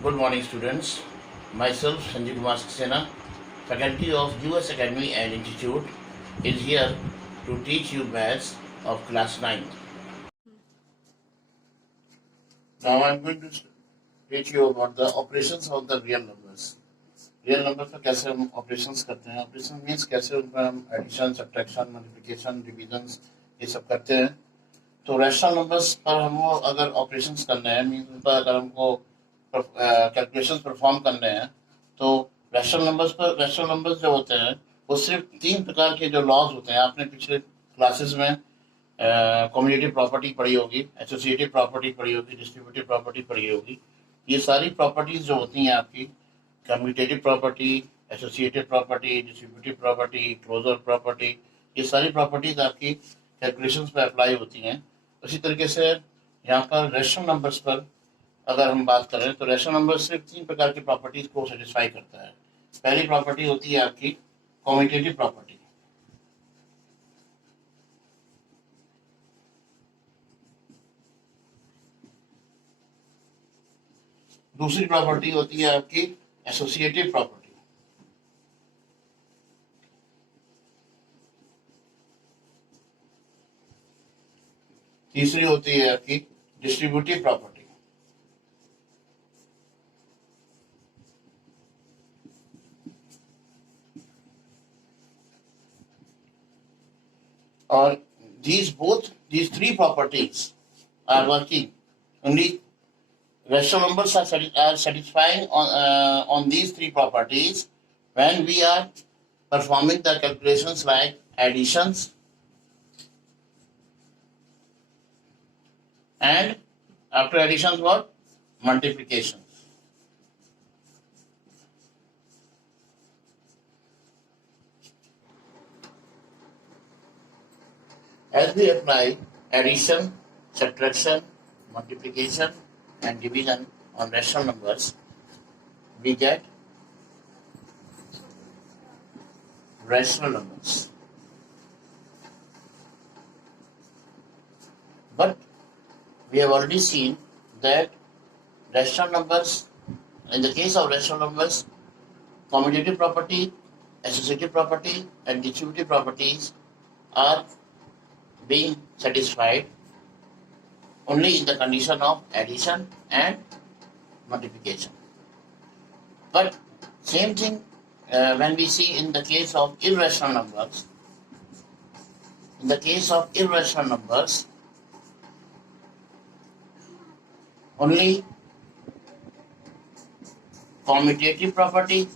Good morning, students. Myself, Sanjeev Kumar Saxena, faculty of US Academy and Institute, is here to teach you maths of class 9th. Now I'm going to teach you about the operations of the real numbers. Real number पर कैसे हम operations करते हैं. Operation means कैसे उन पर हम addition, subtraction, multiplication, division ये सब करते हैं. तो रैशनल नंबर्स पर हमको अगर ऑपरेशंस करने हैं, मीन्स उन पर अगर हमको कैलकुलेशंस परफॉर्म करने हैं, तो रैशनल नंबर्स जो होते हैं वो सिर्फ 3 प्रकार के जो लॉज होते हैं. आपने पिछले क्लासेस में कम्युटेटिव प्रॉपर्टी पढ़ी होगी, एसोसिएटिव प्रॉपर्टी पढ़ी होगी, डिस्ट्रीब्यूटिव प्रॉपर्टी पढ़ी होगी. ये सारी प्रॉपर्टीज जो होती हैं आपकी, commutative property, associative property, distributive property, closure property, ये सारी प्रॉपर्टीज आपकी कैलकुलेशंस पे अप्लाई होती हैं. उसी तरीके से यहाँ पर रैशनल नंबर्स पर अगर हम बात करें तो रैशनल नंबर सिर्फ 3 प्रकार की प्रॉपर्टीज को सेटिस्फाई करता है. पहली प्रॉपर्टी होती है आपकी कम्यूटेटिव प्रॉपर्टी. दूसरी प्रॉपर्टी होती है आपकी एसोसिएटिव प्रॉपर्टी. तीसरी होती है आपकी डिस्ट्रीब्यूटिव प्रॉपर्टी. और these three properties are working only. Rational numbers are satisfying on these three properties when we are performing the calculations like additions and after additions what? Multiplications. As we apply addition, subtraction, multiplication and division on rational numbers, we get rational numbers. But we have already seen that rational numbers, in the case of rational numbers, commutative property, associative property and distributive properties are being satisfied only in the condition of addition and multiplication. But same thing when we see in the case of irrational numbers. In the case of irrational numbers, only commutative property,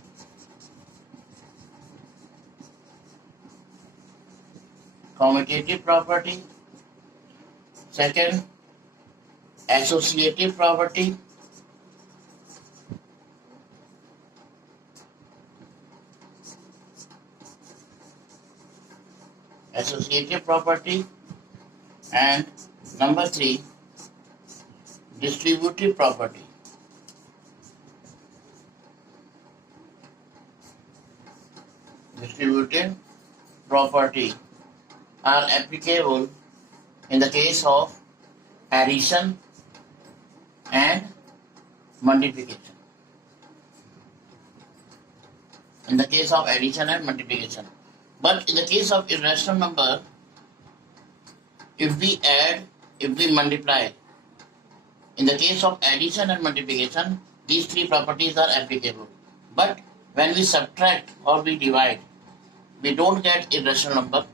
second associative property, and number 3 distributive property. Distributive property are applicable in the case of addition and multiplication. In the case of addition and multiplication. But in the case of irrational number, if we add, if we multiply, in the case of addition and multiplication, these three properties are applicable. But when we subtract or we divide, we don't get irrational number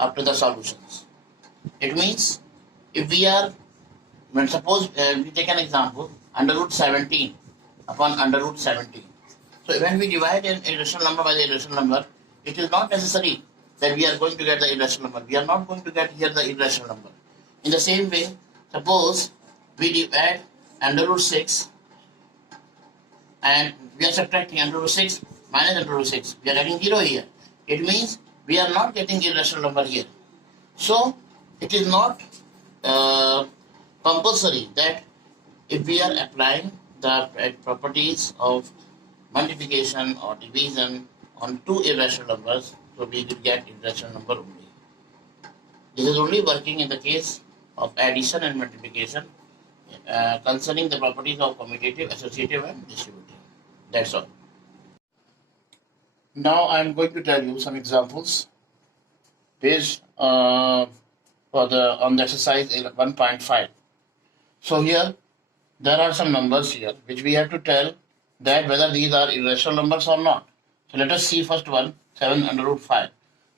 after the solutions. It means if we are, suppose we take an example, under root 17 upon under root 17. So when we divide an irrational number by the irrational number, it is not necessary that we are going to get the irrational number. We are not going to get here the irrational number. In the same way, suppose we divide under root 6 and we are subtracting under root 6 minus under root 6. We are getting 0 here. It means we are not getting irrational number here. So it is not compulsory that if we are applying the properties of multiplication or division on two irrational numbers, so we will get irrational number only. This is only working in the case of addition and multiplication. concerning the properties of commutative, associative, and distributive. That's all. Now I'm going to tell you some examples based on the exercise 1.5. So here there are some numbers here which we have to tell that whether these are irrational numbers or not. So let us see first one, 7 under root 5.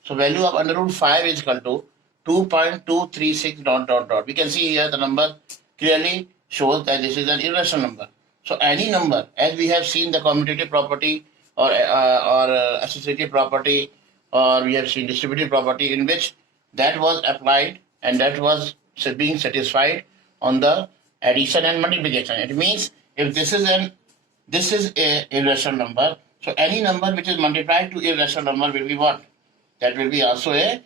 So value of under root 5 is equal to 2.236 dot dot dot. We can see here the number clearly shows that this is an irrational number. So any number, as we have seen the commutative property or associative property, or we have seen distributive property in which that was applied and that was being satisfied on the addition and multiplication. It means if this is a irrational number, so any number which is multiplied to irrational number will be what? That will be also a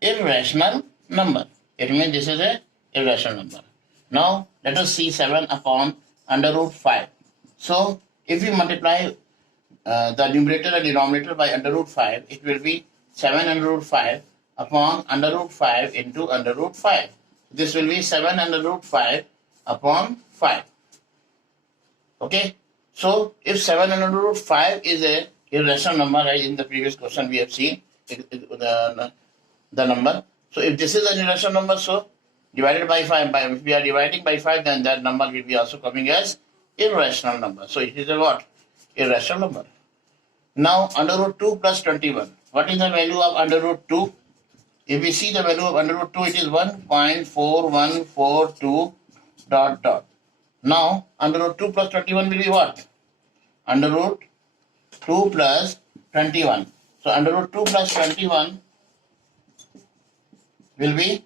irrational number. It means this is a irrational number. Now let us see 7 upon under root 5. So if we multiply the numerator and denominator by under root 5, it will be 7 under root 5 upon under root 5 into under root 5. This will be 7 under root 5 upon 5. Okay. So if 7 under root 5 is a irrational number, as in the previous question we have seen the number. So if this is an irrational number, so divided by 5, if we are dividing by 5, then that number will be also coming as irrational number. So it is a what? Irrational number. Now under root 2 plus 21. What is the value of under root 2? If we see the value of under root 2, it is 1.4142 dot dot. Now under root 2 plus 21 will be what? Under root 2 plus 21. So under root 2 plus 21 will be,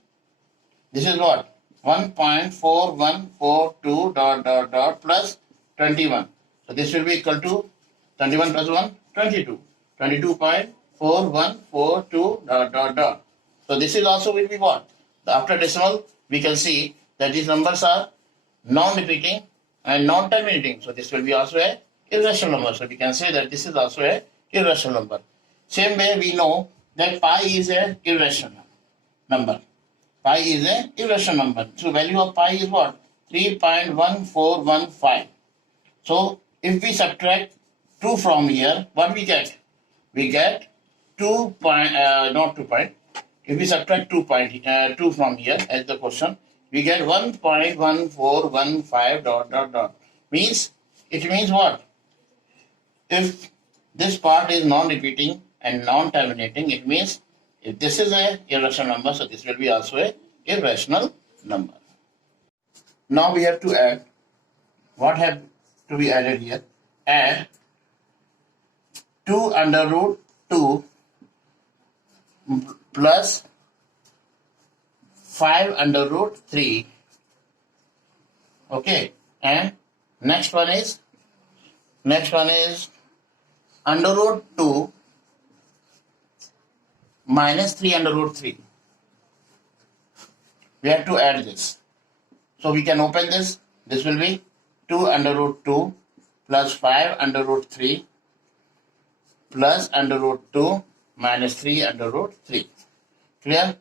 this is what? 1.4142 dot dot dot plus 21. So this will be equal to 21 plus 1, 22. 22.4142 dot dot dot. So this is also will be what? After decimal, we can see that these numbers are non-repeating and non-terminating. So this will be also a irrational number. So we can say that this is also a irrational number. Same way we know that pi is a irrational number. Pi is a irrational number. So value of pi is what? 3.1415. So if we subtract 2 from here, what we get? We get 2 point, not 2 point. If we subtract 2 from here as the question, we get 1.1415 dot dot dot. It means what? If this part is non-repeating and non-terminating, it means if this is a irrational number, so this will be also a irrational number. Now we have to add. What have to be added here? Add 2 under root 2 plus 5 under root 3. Okay, and next one is under root 2 minus 3 under root 3. We have to add this. So we can open this. This will be 2 under root 2 plus 5 under root 3 plus under root 2 minus 3 under root 3. Clear?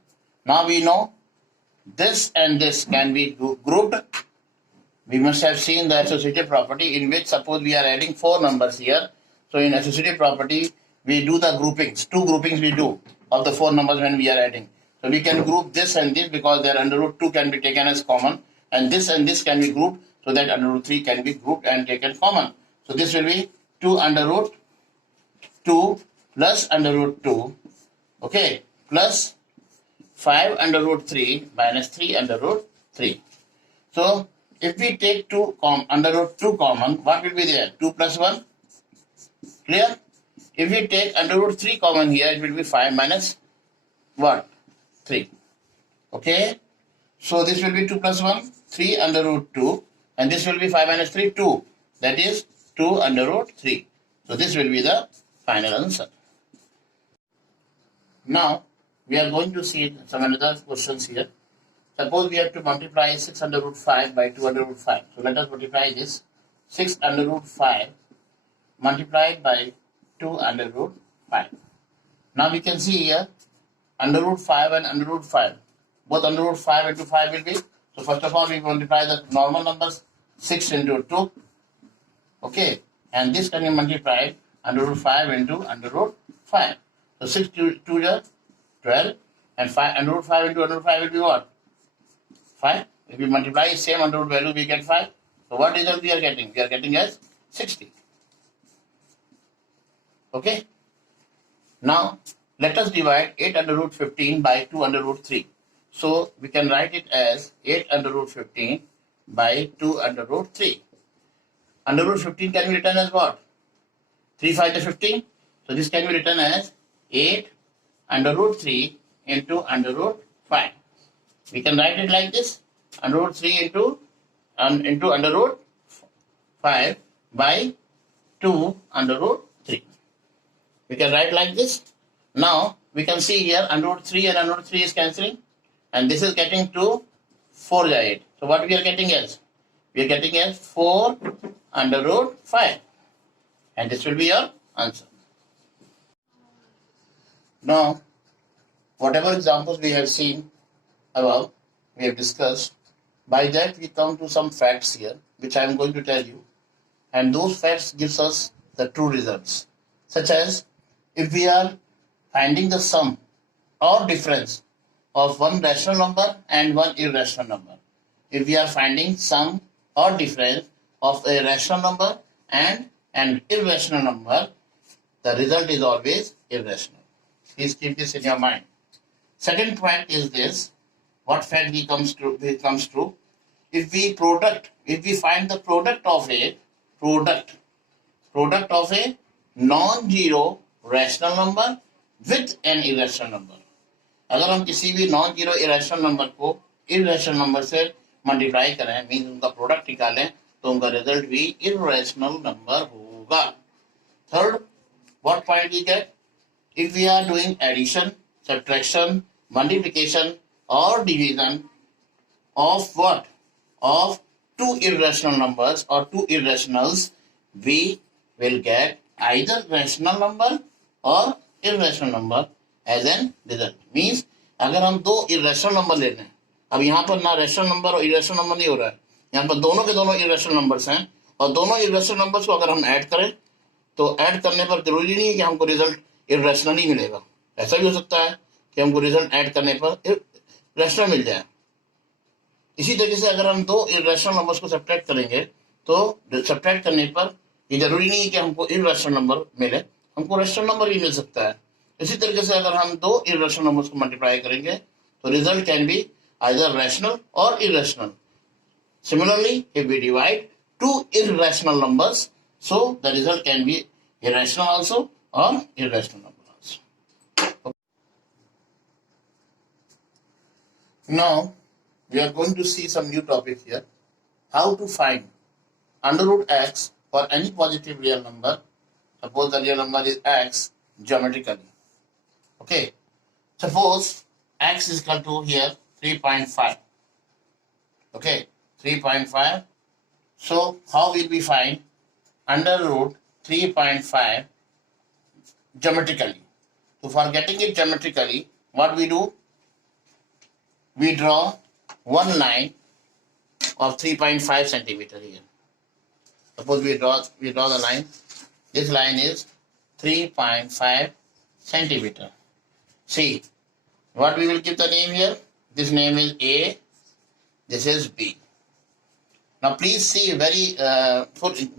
Now we know this and this can be grouped. We must have seen the associative property in which suppose we are adding 4 numbers here. So in associative property, we do the groupings. 2 groupings we do of the 4 numbers when we are adding. So we can group this and this because their under root 2 can be taken as common, and this can be grouped so that under root 3 can be grouped and taken common. So this will be 2 under root 2 plus under root 2, okay, plus 5 under root 3 minus 3 under root 3. So if we take 2 under root 2 common, what will be there? 2 plus 1. Clear? If we take under root 3 common here, it will be 5 minus what? 3. Okay? So this will be 2 plus 1, 3 under root 2, and this will be 5 minus 3, 2. That is 2 under root 3. So this will be the final answer. Now we are going to see some another questions here. Suppose we have to multiply 6 under root 5 by 2 under root 5. So let us multiply this 6 under root 5 multiplied by 2 under root 5. Now we can see here under root 5 and under root 5. Both under root 5 into 5 will be So first of all, we multiply the normal numbers 6 into 2. Okay, and this can be multiplied under root 5 into under root 5. So 6 to 2 is 12, and 5 under root 5 into under root 5 will be what? 5. If we multiply same under root value, we get 5. So what result we are getting? We are getting as 60. Okay. Now let us divide 8 under root 15 by 2 under root 3. So we can write it as 8 under root 15 by 2 under root 3. Under root 15 can be written as what? 3 5 to 15. So this can be written as 8 under root 3 into under root 5. We can write it like this. Under root 3 into under root 5 by 2 under root 3. We can write like this. Now we can see here under root 3 and under root 3 is cancelling. And this is getting to 4 by 8. So what we are getting as? We are getting as 4 under root 5. And this will be your answer. Now, whatever examples we have seen above, we have discussed, by that we come to some facts here, which I am going to tell you. And those facts gives us the true results. Such as, if we are finding the sum or difference of one rational number and one irrational number. If we are finding sum or difference of a rational number and an irrational number, the result is always irrational. Please keep this in your mind. Second point is this. What fact becomes true? If we find the product of a non-zero rational number with an irrational number. अगर हम किसी भी non zero irrational number को irrational number से multiply करें, means उनका product निकालें, तो उनका रिजल्ट भी इरेशनल नंबर होगा. Third, what point we get? If we are doing addition, subtraction, multiplication और division of what? Of two irrational numbers or two irrationals, we will get either rational number or irrational number as an result. Means अगर हम दो irrational number ले लें, अब यहाँ पर ना rational number और irrational number नहीं हो रहा है, यहाँ पर दोनों के दोनों irrational numbers हैं, और दोनों irrational numbers को अगर हम ऐड करें तो ऐड करने पर जरूरी नहीं है कि हमको रिजल्ट irrational ही मिलेगा. ऐसा भी हो सकता है कि हमको रिजल्ट ऐड करने पर rational मिल जाए. इसी तरीके से अगर हम दो इरेशनल नंबर्स को सब्ट्रैक्ट करेंगे तो सब्ट्रैक्ट करने पर ये जरूरी नहीं है कि हमको इरेशनल नंबर मिले, हमको रेशनल नंबर भी मिल सकता है. इसी तरीके से अगर हम दो इरेशनल नंबर्स को मल्टीप्लाई करेंगे तो result can be either rational और irrational. Similarly if we divide two irrational numbers, so the result can be irrational also और irrational number also. Now we are going to see some new topic here. How to find under root x for any positive real number. Suppose the real number is x geometrically. Okay. Suppose x is equal to here 3.5. Okay. 3.5. So how will we find under root 3.5 geometrically? So for getting it geometrically, what we do? We draw one line of 3.5 centimeter here. Suppose we draw the line. This line is 3.5 centimeter. See, what we will give the name here? This name is A. This is B. Now please see very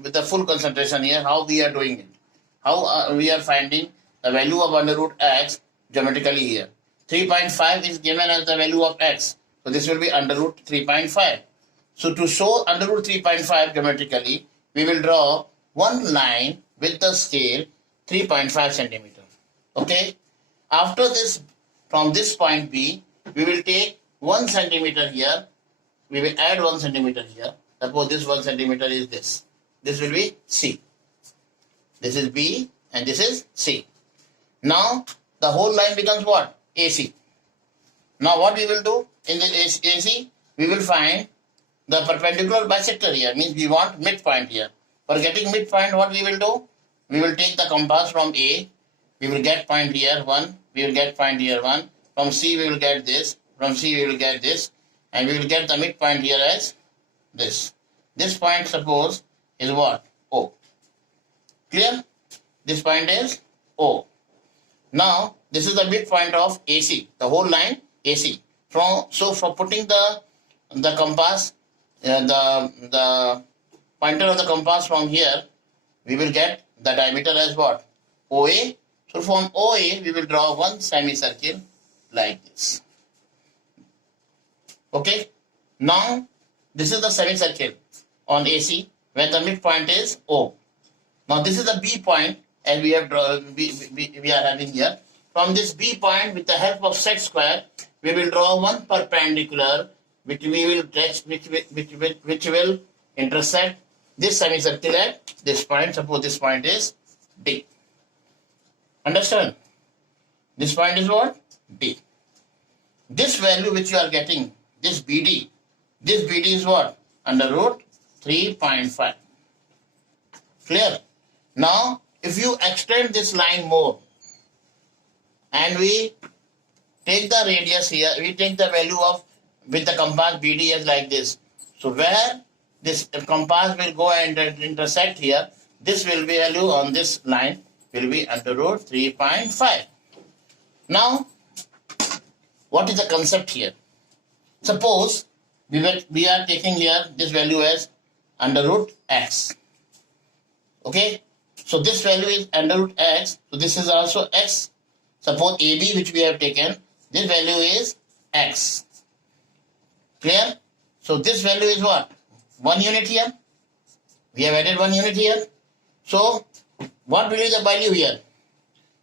with the full concentration here how we are doing it. How we are finding the value of under root x geometrically here. 3.5 is given as the value of x. So this will be under root 3.5. So to show under root 3.5 geometrically, we will draw one line with the scale 3.5 centimeter. Okay. After this, from this point B, we will take 1 centimeter here. We will add 1 centimeter here. Suppose this 1 centimeter is this. This will be C. This is B and this is C. Now the whole line becomes what? AC. Now what we will do in the AC, we will find the perpendicular bisector here, means we want midpoint here. For getting midpoint, what we will do? We will take the compass from A, we will get point here 1, we will get point here 1, from C we will get this, from C we will get this, and we will get the midpoint here as this. This point suppose is what? O. Clear? This point is O. Now this is the midpoint of AC, the whole line AC. For putting the compass, the pointer of the compass from here, we will get the diameter as what? OA. So from OA we will draw one semicircle like this. Okay. Now this is the semicircle on AC where the midpoint is O. Now this is the B point as we have we are having here. From this B point, with the help of set square, we will draw one perpendicular which we will touch, which will intersect this semicircle at this point. Suppose this point is D. Understand? This point is what? D. This value which you are getting, this BD is what? Under root 3.5. Clear? Now, if you extend this line more, and we take the radius here, we take the value of with the compass BD as like this. So where this compass will go and intersect here, this will be value on this line will be under root 3.5. Now, what is the concept here? Suppose we are taking here this value as under root x. Okay, so this value is under root x. So this is also x. Suppose AB which we have taken, this value is x. Clear? So this value is what? 1 unit here. We have added 1 unit here. So what will be the value here?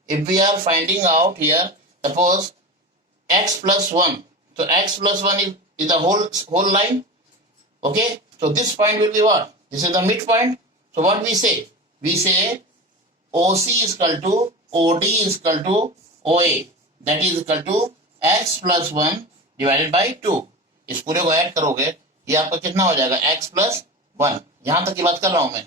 If we are finding out here, suppose x plus 1. So x plus 1 is the whole line. Okay. So this point will be what? This is the midpoint. So what we say? We say OC is equal to OD is equal to OA. That is equal to x plus 1 divided by 2. इस पूरे को add करोगे ये आपका कितना हो जाएगा? x plus 1. यहां तक की बात कर रहा हूं मैं.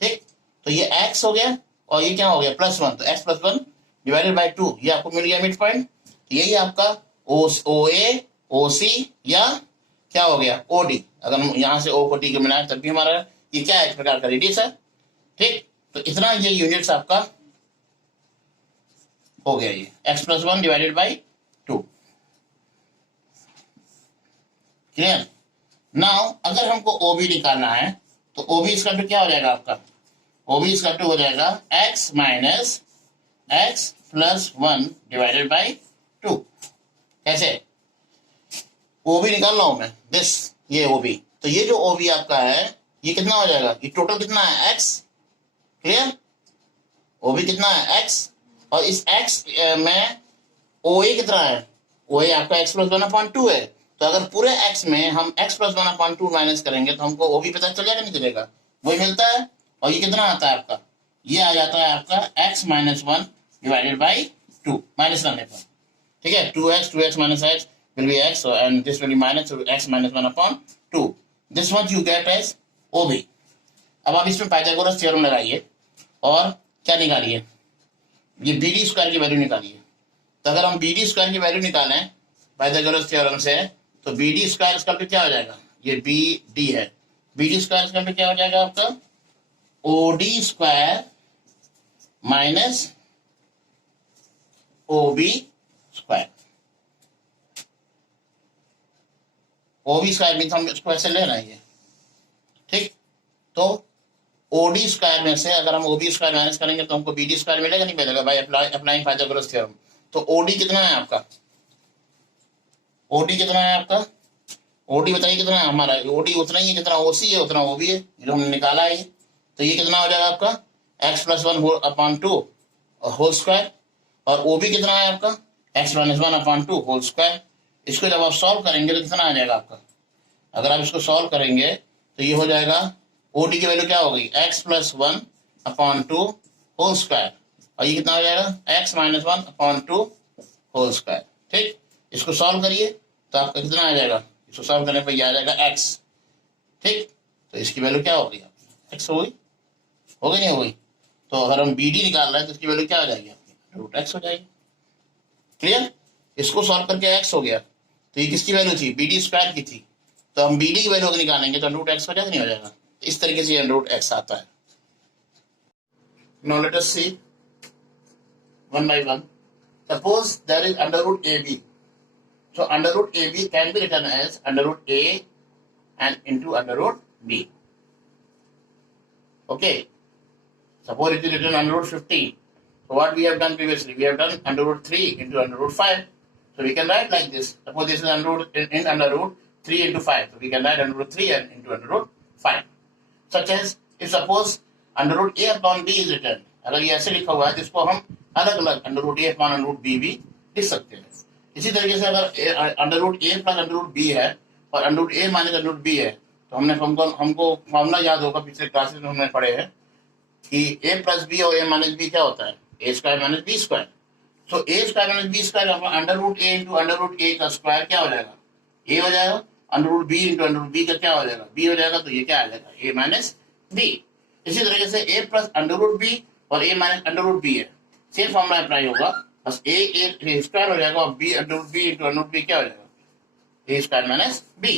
ठीक. तो ये x हो गया और ये क्या हो गया? प्लस 1. तो x plus 1 divided by 2. ये आपको मिल गया मिड पॉइंट. यही आपका OA, OC या क्या हो गया? OD. अगर हम यहाँ से O को D को मिलाएं तब भी हमारा ये क्या है? एक प्रकार का रेडियस है. ठीक. तो इतना ये यूनिट्स आपका हो गया. ये x plus 1 divided by 2. Clear? Now अगर हमको OB निकालना है तो OB इसका टू क्या हो जाएगा आपका? OB इसका टू हो जाएगा x minus x plus 1 divided by 2. कैसे? OB निकाल रहा हूं मैं. दिस ये OB. तो ये जो OB आपका है ये कितना हो जाएगा? ये टोटल कितना है? x. क्लियर? OB कितना है? x. और इस x में OA कितना है? OA आपका x प्लस 1/2 है. तो अगर पूरे x में हम x प्लस 1/2 माइनस करेंगे तो हमको OB पता चलेगा नहीं चलेगा? वही मिलता है. और ये कितना आता है आपका? ये आ जाता है आपका x minus 1 divided by 2 minus करने पर. ठीक है. 2x minus x will be x and this will be minus x minus 1/2. This one you get as OB. अब आप इसमें पाइथागोरस थ्योरम लगाइए और क्या निकालिए? ये BD स्क्वायर की वैल्यू निकालिए. तो अगर हम BD स्क्वायर की वैल्यू निकालें पाइथागोरस थ्योरम से तो BD स्क्वायर इसका भी क्या हो जाएगा? ये BD है. BD स्क्वायर इसका भी क्या हो जाएगा आपका? OD square minus OB square. OB square means हम इसको ऐसे ले रहे हैं. ठीक. तो OD स्क्वायर में से अगर हम OB स्क्वायर माइनस करेंगे तो हमको BD स्क्वायर मिलेगा नहीं मिलेगा? By applying Pythagoras theorem. तो OD कितना है आपका? OD कितना है आपका? OD बताइए कितना है हमारा? OD उतना ही है जितना OC है उतना OB है जो हमने निकाला है. तो ये कितना हो जाएगा आपका? x plus 1/2 whole square. और OB कितना है आपका? x minus 1/2 whole square. इसको जब आप सॉल्व करेंगे तो कितना आ जाएगा आपका? अगर आप इसको सॉल्व करेंगे तो ये हो जाएगा OD की वैल्यू क्या हो गई? x plus 1/2 whole square. और ये कितना हो जाएगा? x minus 1/2 whole square. ठीक. इसको सॉल्व करिए तो आपका कितना आ जाएगा? इसको सॉल्व करने पर ये आ जाएगा x. ठीक. तो इसकी वैल्यू क्या हो गई? x हो गई. हो गई नहीं हो गई? तो अगर हम BD निकाल रहे हैं तो इसकी वैल्यू क्या हो जाएगी? आपकी रूट x हो जाएगी. क्लियर? इसको सॉल्व करके x हो गया. तो ये किसकी वैल्यू थी, बी डी स्क्वायर की थी, तो हम बी डी की वैल्यू अगर निकालेंगे तो अंडर रूट एक्स का क्या नहीं हो जाएगा, इस तरीके से अंडर रूट एक्स आता है. Now let us see one by one. Suppose there is under root A B. So under root AB can be written as under root A and into under root B. Okay. Suppose it is written under root 50. So what we have done previously? We have done under root 3 into under root 5. So we can write like this. Suppose this is under root in under root 3 into 5. So we can write under root 3 and into under root 5. Such as if suppose under root A upon B is written. अगर ये ऐसे लिखा हुआ है जिसको हम अलग अलग under root A upon under root B भी लिख सकते हैं. इसी तरीके से अगर under root A plus under root B है और अंडर रूट ए माइनस अंडर रूट बी है तो हमको फॉर्मूला याद होगा, पिछले क्लासेस में हमने पढ़े हैं कि ए प्लस बी और ए माइनस बी क्या होता है, A square minus B square. So A square minus B square under root A into under root A का स्क्वायर क्या हो जाएगा, ए हो जाएगा. Under root B into under root B का क्या हो जाएगा, बी हो जाएगा. तो ये क्या आ जाएगा, ए माइनस बी. इसी तरीके से A plus under root B और A minus under root B है, सेम फॉर्मूला अप्लाई होगा, बस ए स्क्वायर हो जाएगा और B under root B into under root B क्या हो जाएगा, ए स्क्वायर माइनस बी.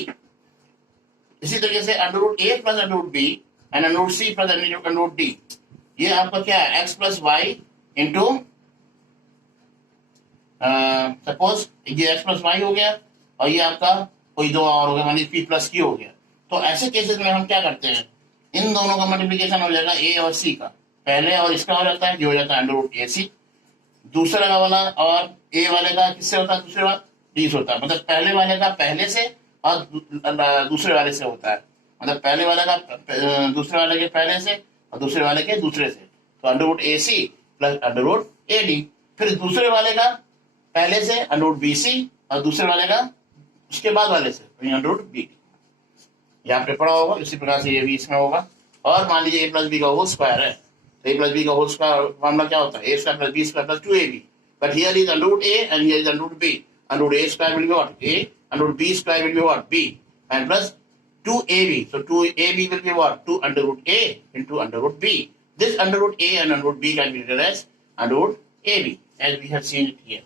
इसी तरीके से under root A plus under root B and under root C plus under root D, ये आपका क्या है, X plus Y into suppose ये एक्स प्लस वाई हो गया और ये आपका कोई दो और हो गया, मानी पी प्लस क्यू हो गया. तो ऐसे केसेस में हम क्या करते हैं, इन दोनों का मल्टीप्लीकेशन हो जाएगा ए और सी का, पहले और इसका हो जाता है जो हो जाता है अंडर रूट ए सी. दूसरा वाला और ए वाले का किससे होता है, दूसरे वाला डी से होता है. मतलब पहले वाले का पहले से और दूसरे वाले से होता है. मतलब पहले वाले का दूसरे वाले के पहले से और दूसरे वाले के दूसरे से. तो under root A C plus under root A D. फिर दूसरे वाले का पहले से अंडर रूट बी सी और दूसरे वाले का उसके बाद वाले से अंडर रूट बी. यहाँ पे पढ़ा होगा, इसी प्रकार से ये भी इसमें होगा. और मान लीजिए ए प्लस बी का होल स्क्वायर है, a plus b का होल स्क्वायर फॉर्मूला क्या होता है, a square plus b square plus 2ab. But here is under root a and here is under root b. Under root a square will be what, a. Under root b square will be what, b. And plus 2ab. So 2ab will be what, 2 under root a into under root b. This under root a and under root b can be written as under root ab as we have seen it here.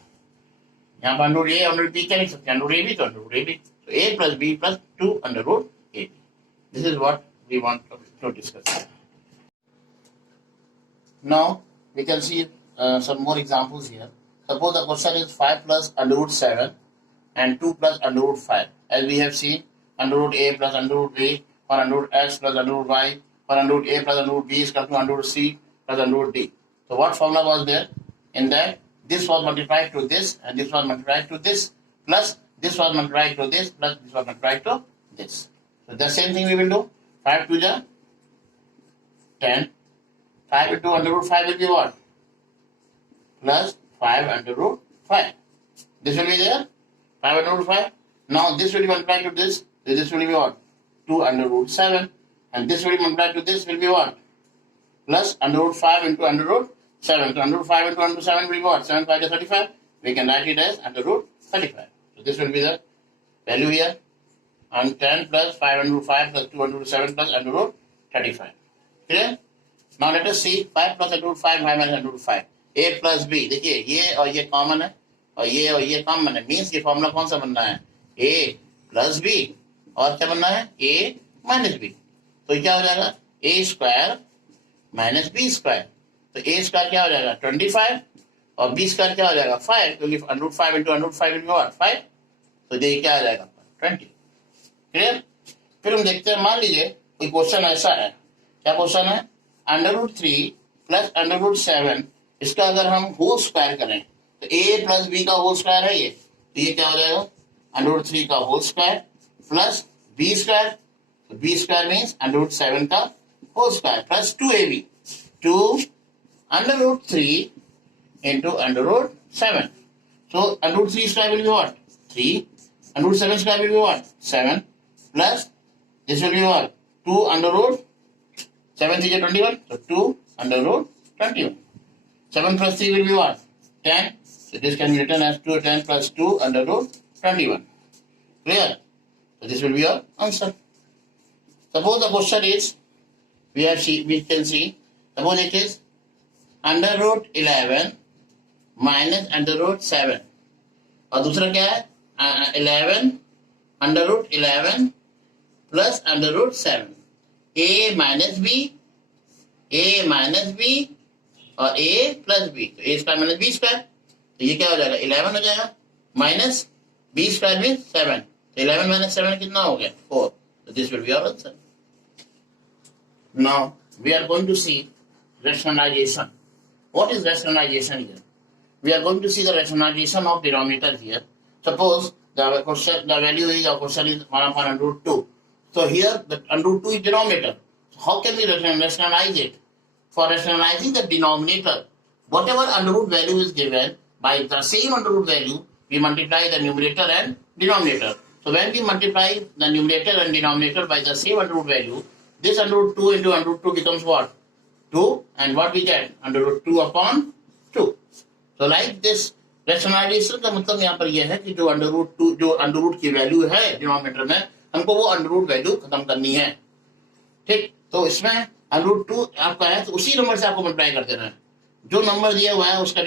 यहाँ पर under root a under root b क्या लिख सकते हैं, under root ab तो under root ab. So a plus b plus 2 under root ab. This is what we want to discuss. Now we can see some more examples here. Suppose the question is 5 plus under root 7 and 2 plus under root 5. As we have seen, under root a plus under root b or under root x plus under root y or under root a plus under root b is equal to under root c plus under root d. So what formula was there? In that this was multiplied to this and this was multiplied to this plus this was multiplied to this plus this was multiplied to this. So the same thing we will do. 5 to the 10. 5 into under root 5 will be what? Plus 5 under root 5. This will be there. 5 under root 5. Now this will be multiplied to this. This will be what? 2 under root 7. And this will be multiplied to this will be what? Plus under root 5 into under root 7. So under root 5 into under root 7 will be what? 7 5 is 35. We can write it as under root 35. So this will be the value here. And 10 plus 5 under root 5 plus 2 under root 7 plus under root 35. Clear? Now let us see 5 plus under root 5 minus under root 5. A plus B. देखिए ये और ये common है और ये common है. Means ये formula कौन सा बनना है, A प्लस B और क्या बनना है, A माइनस B. तो क्या हो जाएगा, A square minus B square. तो A स्क्वायर क्या हो जाएगा 25 और B स्क्वायर क्या हो जाएगा 5, क्योंकि under root 5 into under root 5 will be what 5. तो ये क्या आ जाएगा 20. क्लियर? फिर हम देखते हैं, मान लीजिए कोई क्वेश्चन ऐसा है, क्या क्वेश्चन है, under root 3 plus under root 7 इसका अगर हम होल स्क्वायर करें तो a प्लस b का होल स्क्वायर है ये, तो ये क्या हो जाएगा अंडर रूट 3 का whole square plus b square. तो b square means under root 7 का whole square plus 2ab. 2 under root 3 into under root 7. So under root 3 square will be what? 3. Under root 7 square will be what? 7. Plus this will be what? 2 under root 7 is 21. So 2 under root 21. 7 plus 3 will be what? 10. So this can be written as 2 10 plus 2 under root 21. Clear? So this will be your answer. Suppose the question is, we can see, suppose it is under root 11 minus under root 7. और दूसरा क्या है 11 under root 11 plus under root 7, a minus B और a plus B, तो a square minus B square, तो ये क्या हो जाएगा 11 हो जाएगा, माइनस बी स्क्वायर में 7, तो 11 माइनस 7 कितना हो गया 4, so this will be our answer. Now we are going to see rationalization. What is rationalization here? We are going to see the rationalization of denominator here. Suppose the value is of question is 1 upon under root 2. So here the under root 2 is denominator. So how can we rationalize it? For rationalizing the denominator, whatever under root value is given, by the same under root value, we multiply the numerator and denominator. So when we multiply the numerator and denominator by the same under root value, this under root 2 into under root 2 becomes what? 2, and what we get? Under root 2 upon 2. So like this rationalization का मतलब यहाँ पर यह है कि जो under root की value है डिनोमिनेटर में, हमको वो अंडर रूट वैल्यू खत्म करनी है। ठीक, तो इसमें अंडर रूट 2 आपका है, तो उसी नंबर से आपको मल्टीप्लाई कर देना है, जो नंबर दिया हुआ है उसके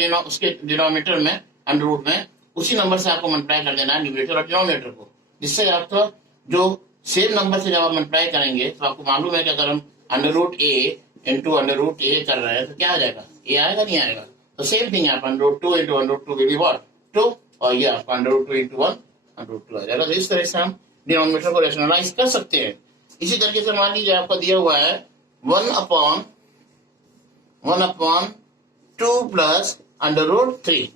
डिनोमिनेटर में अंडर रूट में, उसी नंबर से आपको मल्टीप्लाई कर देना है न्यूमरेटर और डिनोमिनेटर को, जिससे आपका जो सेम नंबर से जब आप मल्टीप्लाई करेंगे तो आपको मालूम है कि अगर हम under root A into under root ए कर रहे हैं तो क्या आ जाएगा, ए आएगा नहीं आएगा, तो सेम थिंग आप under root 2 into under root 2 will be what 2, और ये आपका under root 2 into 1 under root 2 आ जाएगा। तो इस तरह से हम डिनोमिनेटर को रैशनलाइज कर सकते हैं। इसी तरीके से मान लीजिए आपका दिया हुआ है 1 अपॉन 2 प्लस अंडर रूट 3,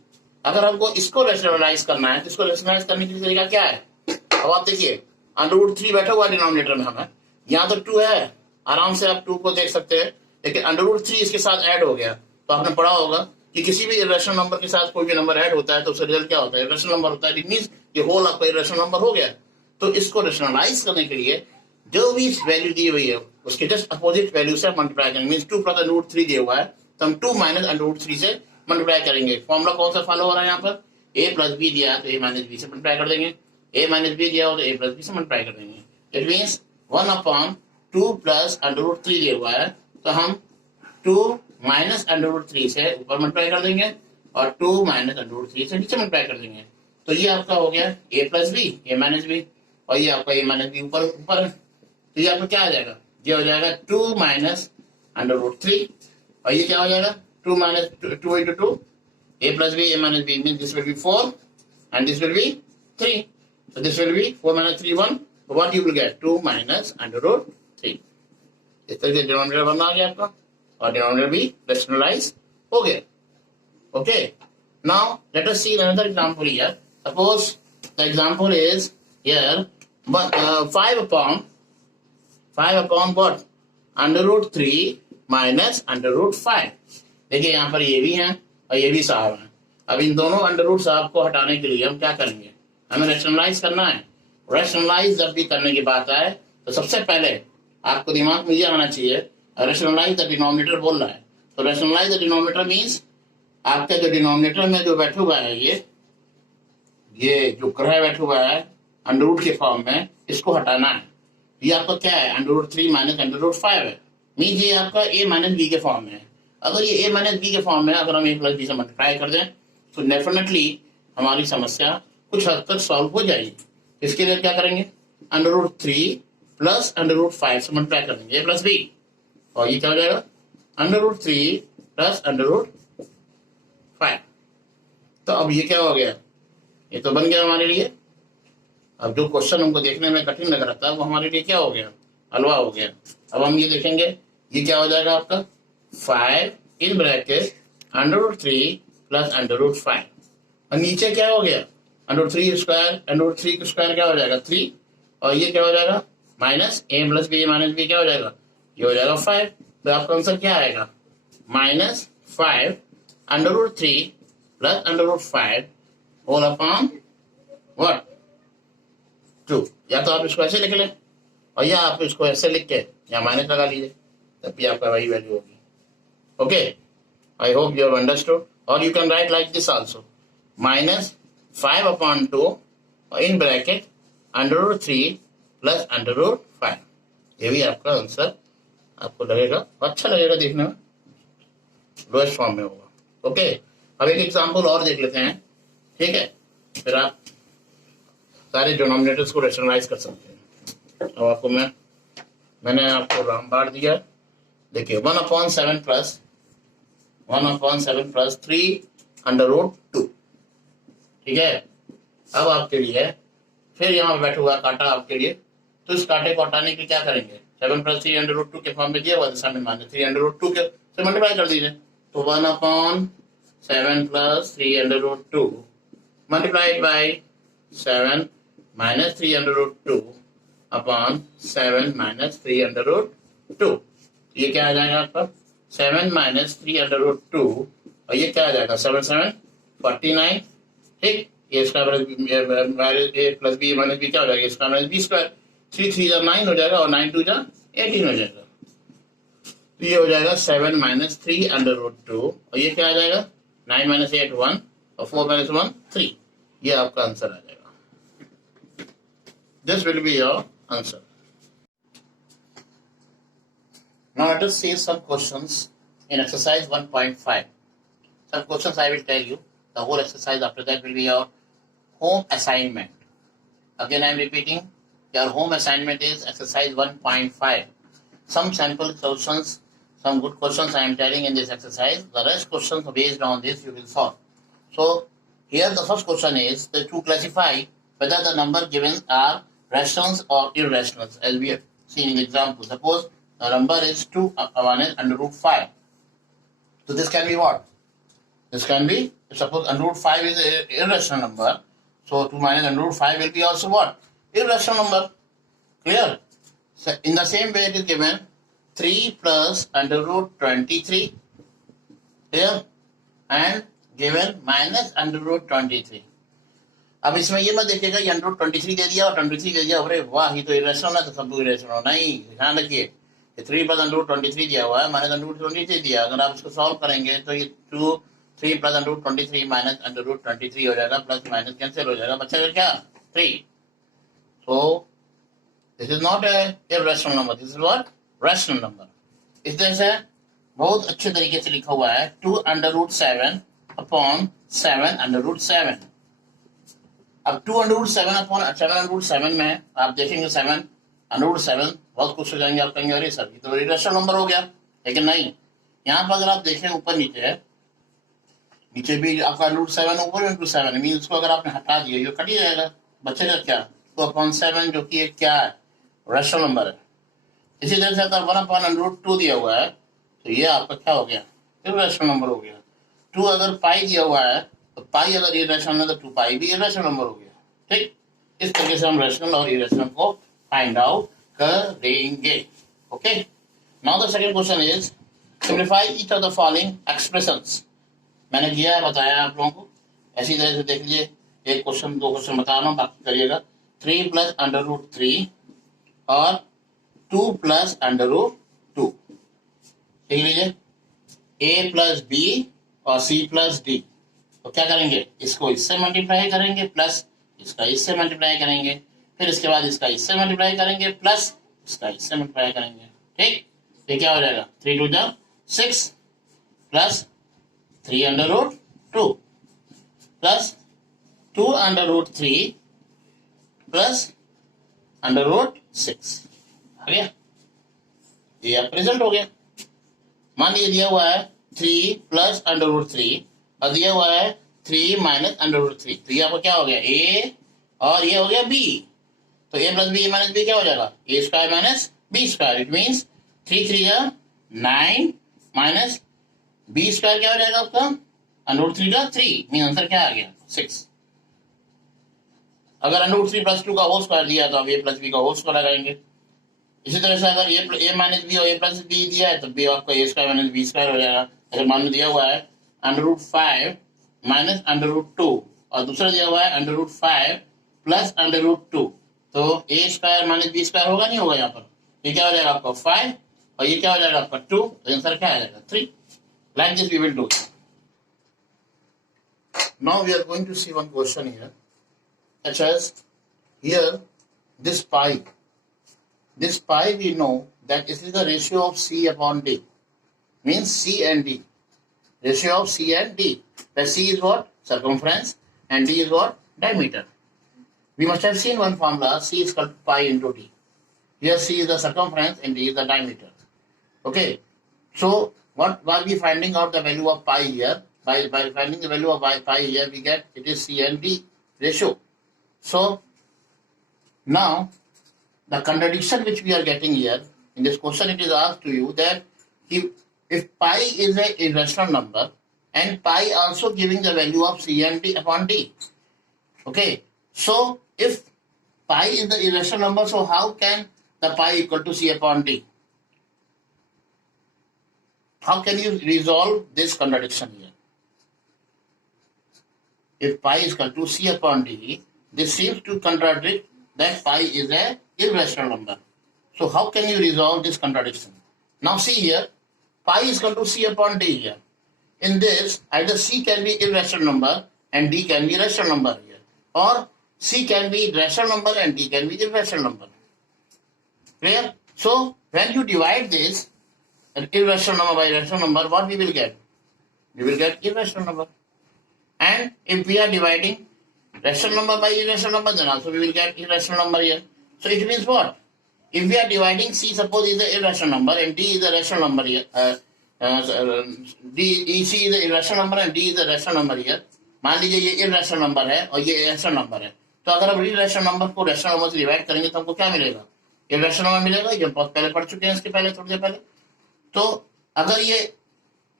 अगर हमको इसको रैशनलाइज करना है तो इसको रैशनलाइज करने का तरीका क्या है? अब आप देखिए अंडर रूट 3 बैठा हुआ डिनोमिनेटर में, हमें यहाँ तो 2 है, आराम से आप 2 को देख सकते हैं, लेकिन अंडर रूट 3 इसके साथ ऐड हो गया, तो आपने पढ़ा होगा कि किसी भी इरेशनल नंबर के साथ कोई भी नंबर ऐड होता है तो उसका रिजल्ट क्या होता है, इरेशनल नंबर होता है। इट मींस ये होल आपका इरेशनल नंबर हो गया। तो इसको रैशनलाइज करने के लिए जो भी वैल्यू दी हुई है उसके जस्ट अपोजिट वैल्यू से मल्टीप्लाई करेंगे। मींस 2 प्लस अंडर रूट 3 दिया हुआ है तो हम 2 माइनस अंडर रूट 3 से मल्टीप्लाई करेंगे। फॉर्मूला कौन सा फॉलो हो रहा है यहाँ पर? a प्लस बी दिया है तो a माइनस बी से मल्टीप्लाई कर देंगे, a माइनस बी दिया हो तो a प्लस बी से मल्टीप्लाई कर देंगे। It means 1 upon 2 plus under root 3 दिया हुआ है तो हम 2 माइनस अंडर रूट 3 से ऊपर मल्टीप्लाई कर देंगे और 2 माइनस अंडर रूट 3 से नीचे मल्टीप्लाई कर देंगे। तो ये आपका हो गया a plus B, a minus B, और ये आपका a माइनस बी ऊपर ऊपर है, तो ये आपका क्या आ जाएगा? ये हो जाएगा 2 माइनस अंडर रूट 3, और ये क्या हो जाएगा 2 minus 2 into 2, a plus B, a minus B, means this will be 4 and this will be 3. So this will be 4 minus 3 1. So what you will get? 2 minus under root 3. इस तरह से denominator बनना आ गया आपका और डिनोमिनेटर भी rationalise हो गया। Okay. Now let us see another example here. Suppose the example is here 5 upon what? Under root 3 minus under root 5. देखिए यहाँ पर ये भी हैं और ये भी साहब हैं। अब इन दोनों अंडर रूट साहब को हटाने के लिए हम क्या करेंगे? हमें रैशनलाइज करना है। रैशनलाइज जब भी करने की बात आए तो सबसे पहले आपको दिमाग में ये आना चाहिए रैशनलाइज द डिनोमिनेटर बोल रहा है, तो रैशनलाइज द डिनोमिनेटर मींस आपके जो डिनोमिनेटर में जो बैठा हुआ है ये जो ग्रह बैठा हुआ है अंडर रूट के फॉर्म में, इसको हटाना है। ये आपका क्या है? Under root 3 minus under root 5 है, मींस ये आपका a माइनस बी के फॉर्म में है। अगर ये a माइनस बी के फॉर्म में अगर हम a प्लस बी से मल्टीप्लाई कर दें तो डेफिनेटली हमारी समस्या कुछ हद तक सॉल्व हो जाएगी। इसके लिए क्या करेंगे? Under root 3 plus under root 5 से मल्टीप्लाई कर देंगे a प्लस बी, और ये क्या हो जाएगा? Under root 3 plus under root 5। तो अब ये क्या हो गया? ये तो बन गया हमारे लिए। अब जो क्वेश्चन हमको देखने में कठिन लग रहा था वो हमारे लिए क्या हो गया? हलवा हो गया। अब हम ये देखेंगे ये क्या हो जाएगा आपका 5 in bracket under root 3 plus under root 5, और नीचे क्या हो गया? Under root 3 square, under root 3 square क्या हो जाएगा 3, और ये क्या हो जाएगा minus a plus B minus B क्या हो जाएगा? ये हो जाएगा 5। तो आपका आंसर क्या आएगा? Minus 5 under root 3 plus under root 5 whole upon what 2। या तो आप इसको ऐसे लिख लें और या आप इसको ऐसे लिख के या माइनस लगा लीजिए, तब भी आपका वही वैल्यू होगी। Okay, I hope you have understood. और you can write like this also, minus 5 upon 2 in bracket under root 3 plus under root 5। ये भी आपका आंसर आपको लगेगा अच्छा लगेगा, देखने में लोएस्ट फॉर्म में होगा। ओके, अब एक एग्जाम्पल और देख लेते हैं, ठीक है? फिर आप सारे डिनोमिनेटर्स को रैशनलाइज कर सकते हैं। अब आपको मैंने आपको रामबाड़ दिया, देखिए 1/7 प्लस 1/7 प्लस 3/√2, ठीक है। अब आपके लिए फिर यहाँ पे बैठा हुआ कांटा आपके लिए, तो इस कांटे को हटाने के क्या करेंगे, 7 प्लस 3/√2 के फॉर्म में दिया हुआ था, सामने माने 3/√2 के से मल्टीप्लाई कर दीजिए, तो 1/7 plus 3/√2 multiplied by 7 minus 3/√2 upon 7 minus 3/√2, ये क्या आ जाएगा आपका 7 माइनस 3/√2, और ये क्या आ जाएगा 7 7 49, ठीक। ये इसका प्लस बी माइनस बी क्या हो जाएगा, इसका माइनस बी स्क्वायर, 3 3 9 हो जाएगा और 9 2 18 हो जाएगा, तो ये हो जाएगा 7 माइनस 3/√2, और ये क्या आ जाएगा 9 माइनस 8 1 और 4 माइनस 1 3, ये आपका आंसर आ जाएगा। This will be your answer. Now let us see some questions in exercise 1.5. Some questions I will tell you. The whole exercise after that will be your home assignment. Again I am repeating, your home assignment is exercise 1.5. Some sample questions, some good questions I am telling in this exercise. The rest questions based on this you will solve. So here the first question is to classify whether the number given are rationals or irrationals, as we have seen in the example. Suppose the number is 2, one is √5. So this can be what? This can be, suppose √5 is an irrational number, so 2 minus √5 will be also what? Irrational number. Clear? So in the same way it is given 3 plus √23 here, and given minus √23. अब इसमें ये मत देखिएगा ये √23 दे दिया और 23 दे दिया, अरे वाह ये तो इरेशनल है, तो सब इरेशनल नहीं, ध्यान रखिए 3 प्लस √23 दिया हुआ है, माइनस √23 दिया, अगर आप इसको सॉल्व करेंगे तो ये 3 प्लस √23 माइनस √23 हो जाएगा, प्लस माइनस कैंसिल हो जाएगा, बचेगा क्या 3। So this is not a irrational number, this is what rational number. इस तरह से बहुत अच्छे तरीके से लिखा हुआ है 2√7 अपॉन 7√7। अब 2√7 अपॉन 7√7 में आप देखेंगे 7√7 बहुत खुश हो जाएंगे, आप कहेंगे अरे सर ये तो इरेशनल नंबर हो गया, लेकिन नहीं, यहाँ पर अगर आप देखें ऊपर नीचे भी आपका √7 ऊपर √7 मीन उसको अगर आपने हटा दिया जो कट ही जाएगा, बचेगा क्या 2/7 जो कि एक क्या है रैशनल नंबर है। इसी तरह से अगर 1/√2 दिया हुआ है तो ये आपका क्या हो गया इरेशनल नंबर हो गया। 2 अगर पाई दिया हुआ है तो पाई अगर इरेशनल है तो 2 पाई भी इरेशनल नंबर हो गया, ठीक। इस तरीके से हम रैशनल और इरेशनल को फाइंड आउट करेंगे। Okay, now the second question is simplify each of the following expressions. मैंने दिया है, बताया आप लोगों को, ऐसी तरह से देख लीजिए, एक क्वेश्चन 2 क्वेश्चन बता रहा हूँ, बाकी करिएगा। 3 प्लस √3 और 2 प्लस √2, देख लीजिए a प्लस b और c प्लस d, तो क्या करेंगे इसको इससे मल्टीप्लाई करेंगे प्लस इसका इससे मल्टीप्लाई करेंगे, फिर इसके बाद इसका इससे मल्टीप्लाई करेंगे प्लस इसका इससे मल्टीप्लाई करेंगे, ठीक। ये क्या हो जाएगा 3 2 6 प्लस 3/√2 प्लस 2/√3 प्लस √6 आ गया, ये आपका रिजल्ट हो गया। मान लीजिए दिया हुआ है 3 प्लस √3 और दिया हुआ है 3 माइनस √3, तो ये आपका क्या हो गया a और ये हो गया b, तो a plus B minus B क्या हो जाएगा a square minus b square, it means 3 3 9 minus b square क्या हो जाएगा आपका √3 का 3, मीन आंसर क्या आ गया 6। अगर √3 प्लस 2 का होल स्क्वायर दिया तो आप a प्लस b का होल स्क्वायर लगाएंगे। इसी तरह से अगर a माइनस बी और a प्लस बी दिया है तो b आपका a square minus b square हो जाएगा। अगर मान लो दिया हुआ है √5 माइनस √2 और दूसरा दिया हुआ है √5 प्लस √2, तो a square minus b square होगा नहीं होगा, यहाँ पर ये क्या हो जाएगा आपका 5 और ये क्या हो जाएगा आपका 2, तो आंसर क्या आ जाएगा 3। Like this we will do. Now we are going to see one question here, such as here this pi we know that this is the ratio of c upon d, means c and d, ratio of c and d, where c is what circumference and d is what diameter. we must have seen one formula, C is equal to pi into D. Here C is the circumference and D is the diameter. Okay, so what are we finding out the value of pi here? By finding the value of pi here, we get it is C and D ratio. So now the contradiction which we are getting here in this question, it is asked to you that if pi is an irrational number and pi also giving the value of C and D upon D. Okay, so if pi is the irrational number, so how can the pi equal to C upon D? How can you resolve this contradiction here? If pi is equal to C upon D, this seems to contradict that pi is an irrational number. So how can you resolve this contradiction? Now see here, pi is equal to C upon D here. In this, either C can be irrational number and D can be rational number here. Or C can be rational number and D can be irrational number. Clear? So when you divide this irrational number by rational number, what we will get? We will get irrational number. And if we are dividing rational number by irrational number, then also we will get irrational number here. So it means what? If we are dividing C, suppose is the irrational number and D is the rational number here. C is the irrational number and D is the rational number here. मान लीजिए ये irrational number है और ये rational number है, तो अगर हम irrational number को rational number से डिवाइड करेंगे तो हमको क्या मिलेगा? irrational number मिलेगा, ये बहुत पहले पढ़ चुके हैं इसके पहले, थोड़ी देर पहले. तो अगर ये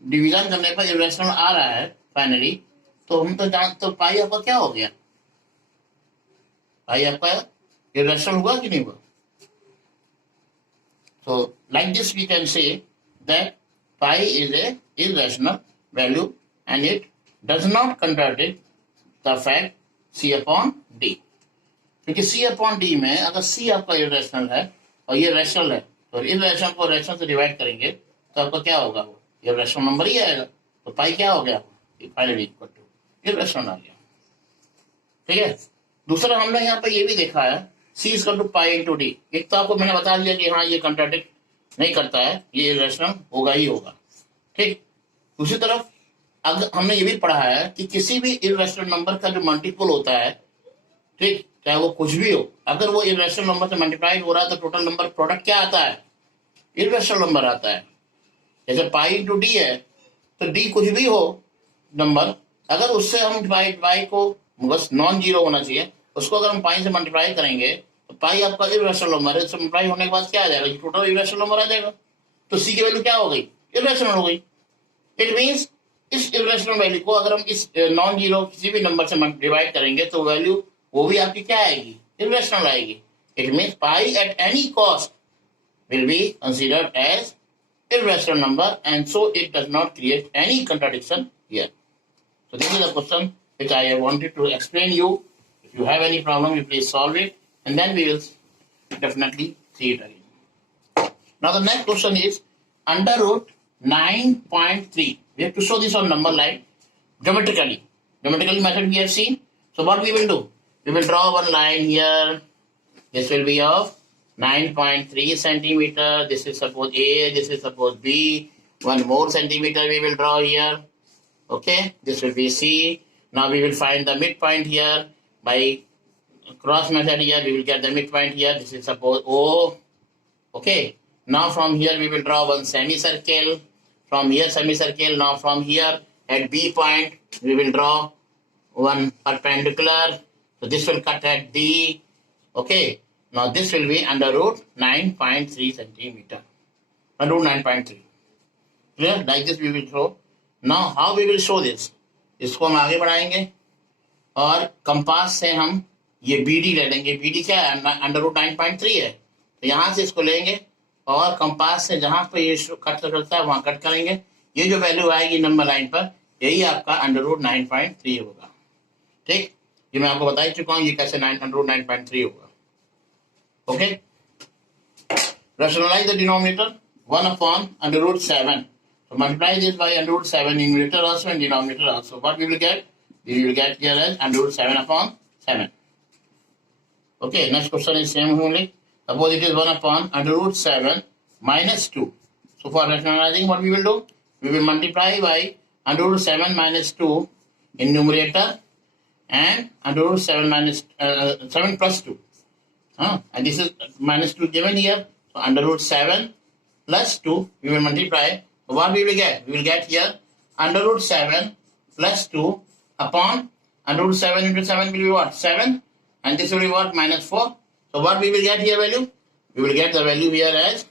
डिवीजन करने पर irrational आ रहा है फाइनली, तो हम तो जानते, तो पाई आपका क्या हो गया? पाई आपका irrational हुआ कि नहीं हुआ? So like this we can say that pi is a irrational value and it does not contradict the fact C upon D. क्योंकि C upon D में अगर C आपका irrational है और ये rational है, तो irrational को rational से डिवाइड करेंगे तो आपका क्या होगा? वो irrational नंबर ही आएगा. तो पाई क्या हो गया? फाइनली इक्वल टू irrational आ गया. ठीक है. दूसरा हमने यहाँ पर ये भी देखा है, C is equal to pi into D. एक तो आपको मैंने बता दिया कि हाँ ये कंट्राडिक्ट नहीं करता है, ये irrational होगा ही होगा. ठीक. दूसरी तरफ अगर हमने ये भी पढ़ा है कि किसी भी irrational नंबर का जो मल्टीपल होता है, ठीक, चाहे वो कुछ भी हो, अगर वो irrational नंबर से मल्टीप्लाई हो रहा है तो टोटल नंबर प्रोडक्ट क्या आता है? irrational नंबर आता है. जैसे पाई इंटू डी है, तो डी कुछ भी हो नंबर, अगर उससे हम पाई को बस नॉन जीरो होना चाहिए, उसको अगर हम पाई से मल्टीप्लाई करेंगे तो पाई आपका irrational नंबर है, मल्टीप्लाई होने के बाद क्या आ जाएगा? टोटल irrational नंबर आ जाएगा. तो सी की वैल्यू क्या हो गई? irrational हो गई. इट मीन्स इस irrational वैल्यू को अगर हम इस नॉन जीरो किसी भी नंबर से डिवाइड करेंगे तो वैल्यू वो भी आपकी क्या आएगी? irrational आएगी. It means pi at any cost will be considered as irrational number and so it does not create any contradiction here. So this is the question which I wanted to explain you. If you have any problem, you please solve it and then we will definitely see it again. Now the next question is under root 9.3. We have to show this on number line geometrically. Geometrical method we have seen. So what we will do? We will draw one line here. This will be of 9.3 centimeter. This is suppose A, this is suppose B. One more centimeter we will draw here. Okay, this will be C. Now we will find the midpoint here by cross method here. We will get the midpoint here. This is suppose O. Okay, now from here we will draw one semicircle. From here semicircle. Now from here at B point we will draw one perpendicular. So this will cut at D. Okay. Now this will be under root 9.3 centimeter. Under root 9.3. Clear? Like this we will show. Now how we will show this? इसको हम आगे बढ़ाएंगे और compass से हम ये BD ले लेंगे. BD क्या है? अंडर रूट 9.3 है. तो यहाँ से इसको लेंगे और कंपास से जहाँ पर ये कट करता है वहाँ कट करेंगे. ये जो वैल्यू आएगी नंबर लाइन पर, यही आपका अंडर रूट 9.3 होगा. ठीक, ये मैं आपको बता ही चुका हूँ ये कैसे अंडर रूट 9.3 होगा. Okay. Rationalize the denominator 1 upon under root 7. So multiply this by under root 7 in numerator also and denominator also. What we will get? We will get here as under root 7 upon 7. Okay. Next question is same only. Suppose it is 1 upon under root 7 minus 2. So for rationalizing, what we will do? We will multiply by under root 7 minus 2 in numerator and under root 7 minus 7 plus 2. And this is minus 2 given here. So under root 7 plus 2, we will multiply. What we will get? We will get here under root 7 plus 2 upon under root 7 into 7 will be what? 7. And this will be what? Minus 4. So what we will get here value? We will get the value here as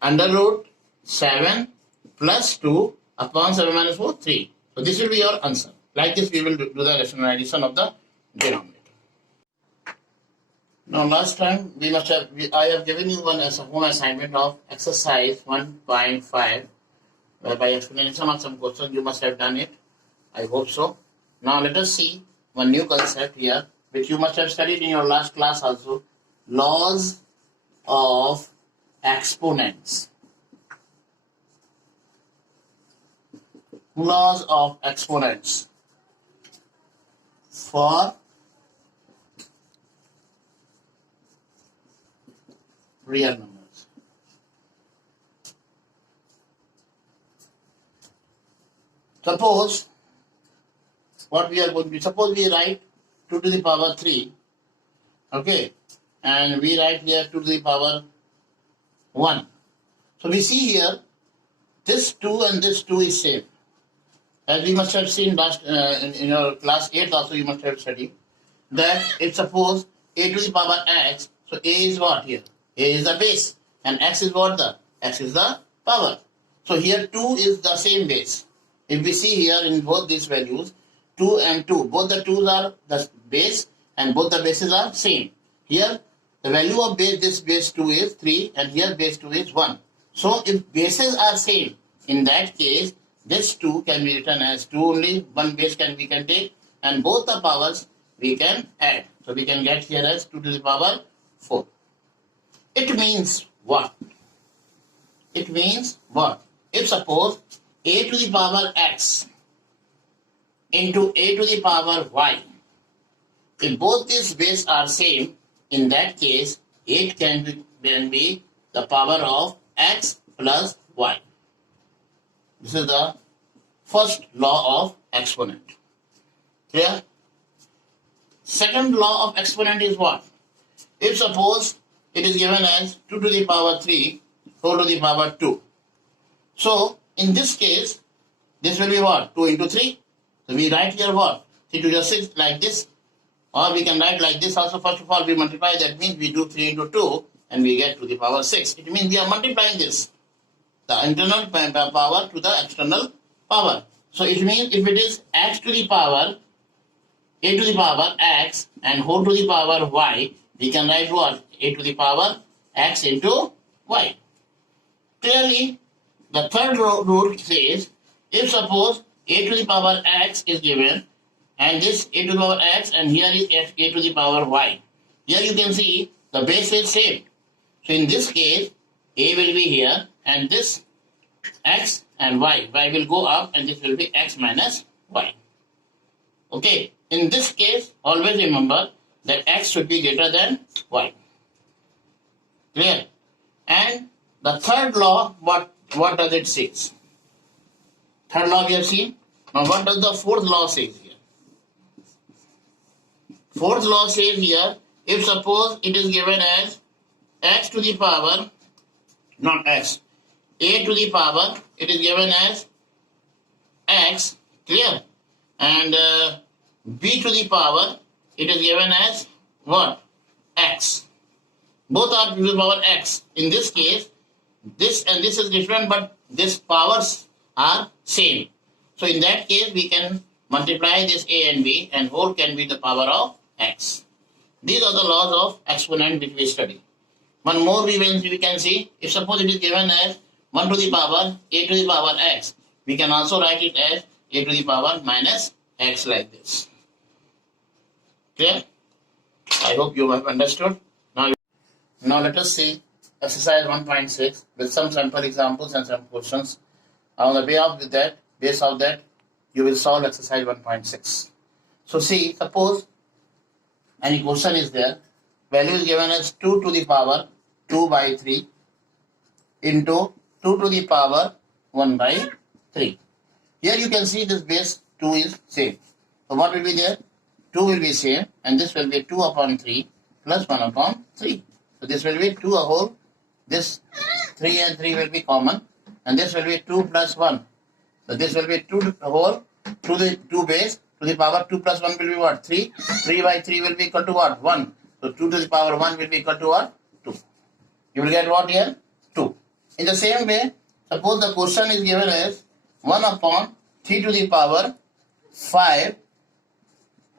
under root 7 plus 2 upon 7 minus 4, 3. So this will be your answer. Like this, we will do the rationalization of the denominator. Now, last time I have given you one as a home assignment of exercise 1.5, whereby explanation of some questions you must have done it. I hope so. Now let us see one new concept here, which you must have studied in your last class also. Laws of exponents. Laws of exponents for real numbers. Suppose what we are going to do, suppose we write 2 to the power 3, okay, and we write here 2 to the power 1. So we see here this 2 and this 2 is same. As we must have seen last in your class 8 also, you must have studied that if suppose a to the power x, so a is what here? A is the base and x is what? The x is the power. So here 2 is the same base. If we see here in both these values, 2 and 2, both the 2's are the base and both the bases are same. Here the value of base, this base 2 is 3 and here base 2 is 1. So if bases are same, in that case this 2 can be written as 2 only, one base we can take, and both the powers we can add. So we can get here as 2 to the power 4. It means what? It means what? If suppose a to the power x into a to the power y, if both these bases are same, in that case it can be the power of x plus y. This is the first law of exponent. Clear? Second law of exponent is what? If suppose it is given as 2 to the power 3 whole to the power 2. So in this case, this will be what? 2 into 3. So we write here what? 3 to the 6 like this. Or we can write like this also. First of all, we multiply. That means we do 3 into 2 and we get to the power 6. It means we are multiplying this, the internal power to the external power. So it means if it is x to the power, a to the power x and whole to the power y, we can write what? A to the power x into y. Clearly, the third rule says, if suppose a to the power x is given, and this a to the power x, and here is a to the power y. Here you can see the base is same. So in this case, a will be here, and this x and y will go up, and this will be x minus y. Okay, in this case, always remember that x should be greater than y. Clear? And the third law, what does it say? Third law we have seen. Now what does the fourth law say here? Fourth law says here, if suppose it is given as x to the power, not x, a to the power, it is given as x, clear? And b to the power, it is given as what? X. Both are to the power x. In this case, this and this is different, but these powers are same. So in that case, we can multiply this a and b, and whole can be the power of x. These are the laws of exponent which we study. One more we can see, if suppose it is given as 1 to the power a to the power x, we can also write it as a to the power minus x like this. Clear? I hope you have understood. Now let us see exercise 1.6 with some sample examples and some questions. On the base of that, you will solve exercise 1.6. So see, suppose any question is there, value is given as 2 to the power 2 by 3 into 2 to the power 1 by 3. Here you can see this base 2 is same. So what will be there? 2 will be same, and this will be 2 upon 3 plus 1 upon 3. So this will be 2 a whole. This 3 and 3 will be common, and this will be 2 plus 1. So this will be 2 a whole to the 2 base to the power 2 plus 1 will be what? 3. 3 by 3 will be equal to what? 1. So 2 to the power 1 will be equal to what? 2. You will get what here? 2. In the same way, suppose the question is given as 1 upon 3 to the power 5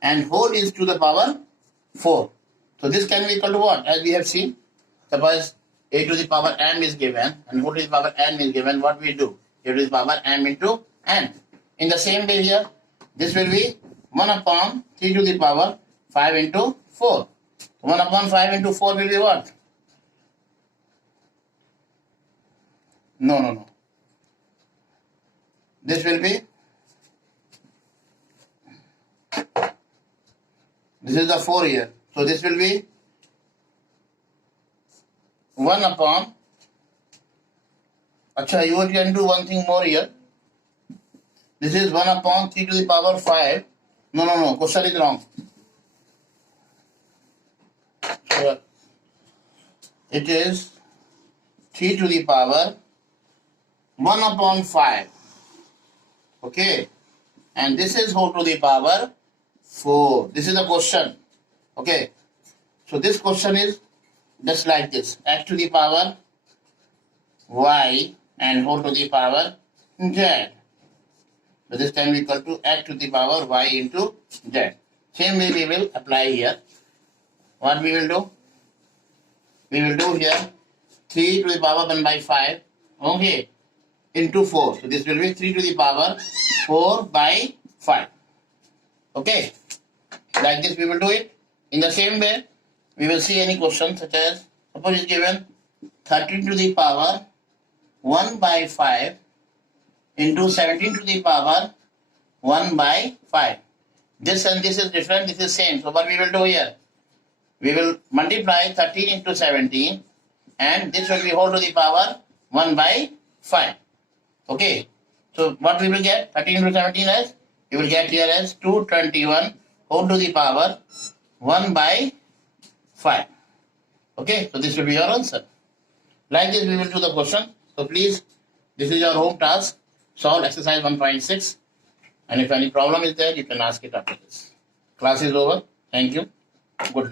and whole is to the power 4. So this can be equal to what? As we have seen, suppose a to the power m is given and whole to the power n is given, what we do? A to the power m into n. In the same way here, this will be 1 upon 3 to the power 5 into 4. 1 upon 5 into 4 will be what? No. This will be, this is the 4 here. So this will be 1 upon, Acha, you can do one thing more here. This is 1 upon 3 to the power 5. No, question is wrong. So it is 3 to the power 1 upon 5. Okay. And this is whole to the power 4. This is the question. Okay. So this question is just like this. X to the power y and whole to the power z. So this can be equal to x to the power y into z. Same way we will apply here. What we will do? We will do here 3 to the power 1 by 5. Okay. Into 4. So this will be 3 to the power 4 by 5. Okay. Like this we will do it. In the same way, we will see any question such as, suppose is given 13 to the power 1 by 5 into 17 to the power 1 by 5. This and this is different, this is same. So what we will do here? We will multiply 13 into 17 and this will be whole to the power 1 by 5. Okay. So what we will get? 13 into 17 as? We will get here as 221 whole to the power 1 by 5. Okay. So this will be your answer. Like this we will do the question. So please, this is your home task. Solve exercise 1.6. And if any problem is there, you can ask it after this. Class is over. Thank you. Good luck.